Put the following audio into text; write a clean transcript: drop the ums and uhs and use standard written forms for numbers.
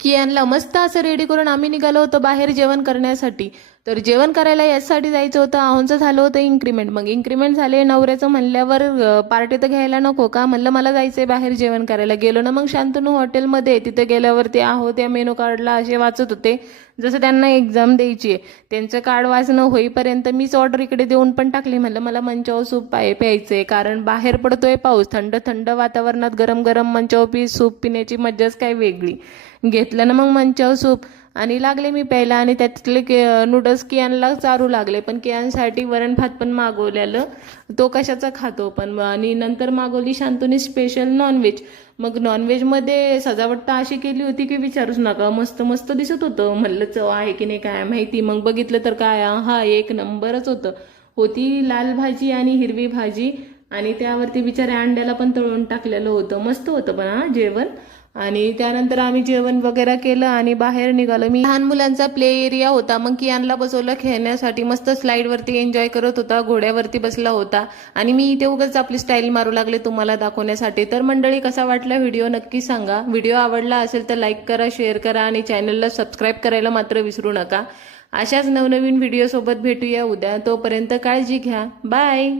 कियानला मस्त असं रेडी करून आम्ही निघालो होतो बाहेर जेवण करण्यासाठी. तर जेवण करायला यासाठी जायचं होतं. आहोंचं झालं होतं इन्क्रीमेंट. मग इन्क्रीमेंट झाले नवऱ्याचं म्हणल्यावर पार्टी तर घ्यायला नको का, म्हणलं मला जायचंय बाहेर जेवण करायला. गेलो ना मग शांतनू हॉटेलमध्ये. तिथे गेल्यावरती आहो त्या मेनू कार्डला असे वाचत होते जसं त्यांना एक्झाम द्यायची आहे. त्यांचं कार्ड वाचणं होईपर्यंत मीच ऑर्डर इकडे देऊन पण टाकली. म्हणलं मला मंचाव सूप प्यायचंय, कारण बाहेर पडतोय पाऊस. थंड थंड वातावरणात गरम गरम मंचाव सूप पिण्याची मज्जाच काय वेगळी. घेतलं ना मग मंचाव सूप आणि लागले मी प्यायला. आणि त्यातले नूडल्स कियानला चारू लागले. पण कियानसाठी वरण भात पण मागवलेलं, तो कशाचा खातो पण. आणि नंतर मागवली शांतूने स्पेशल नॉनव्हेज. मग नॉनव्हेजमध्ये सजावट तर अशी केली होती की विचारूच नका, मस्त मस्त दिसत होतं. म्हणलं चव आहे की नाही काय माहिती. मग बघितलं तर काय, हा एक नंबरच होतं. होती लाल भाजी आणि हिरवी भाजी, आणि त्यावरती बिचाऱ्या अंड्याला पण तळून टाकलेलं होतं. मस्त होतं पण हा जेवण. आणि त्यानंतर आम्ही जेवण वगैरे केलं आणि बाहेर निघालो. मी लहान मुलांचा प्ले एरिया होता, मग कियानला बसवलं खेळण्यासाठी. मस्त स्लाईडवरती एन्जॉय करत होता, घोड्यावरती बसला होता. आणि मी इथे उगाच आपली स्टाईल मारू लागले तुम्हाला दाखवण्यासाठी. तर मंडळी, कसा वाटला व्हिडिओ नक्की सांगा. व्हिडिओ आवडला असेल तर लाईक करा, शेअर करा आणि चॅनलला सबस्क्राईब करायला मात्र विसरू नका. अशाच नवनवीन व्हिडिओ सोबत भेटूया उद्या. तोपर्यंत काळजी घ्या. बाय.